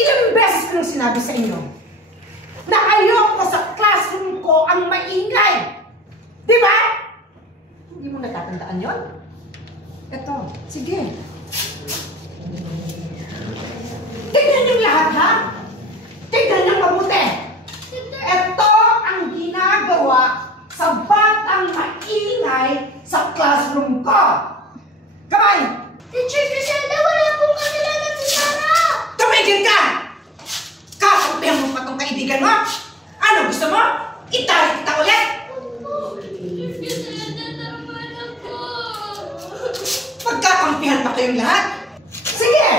Ilang beses ko nang sinabi sa inyo na ayoko sa classroom ko ang maingay. Di ba? Hindi mo natatandaan yon? Eto, sige. Tignan yung lahat, ha? Tignan yung mabuti. Ito ang ginagawa sa batang maingay sa classroom ko. Kamay! Teacher Griselda, wala pong kakilala si Sarah! Tumigil ka! Kakampihan mo pa tong kaibigan mo? Ano gusto mo? Itali kita ulit? Teacher Griselda, naman ako! Magkakampihan pa kayong lahat? Sige!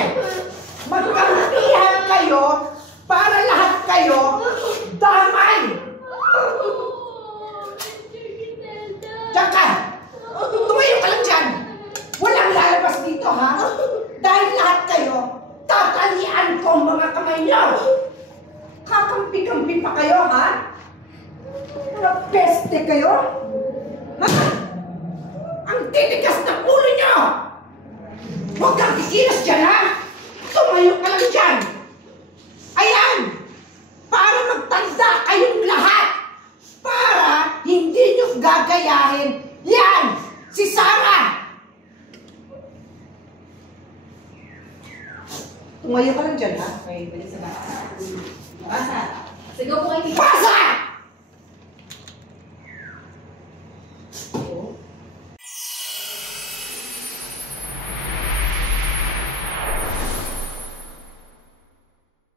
Magkampihan kayo para lahat kayo damay! Diyan ka! Tumayo ka lang dyan! Walang lalabas dito, ha? Dahil lahat kayo, tatalian ko ang mga kamay niyo! Kakampi-kampi pa kayo, ha? Mga peste kayo? Ha? Ang titigas ng ulo niyo! Huwag kang kikilos dyan, ha? Tumayo ka lang dyan! Ayan! Para magtanda kayong lahat! Para hindi niyo gagayahin yan! Si Sarah! Tumayo ka lang dyan, ha? Okay, balik sa basa. Basa. Sigaw po kayo. Basa!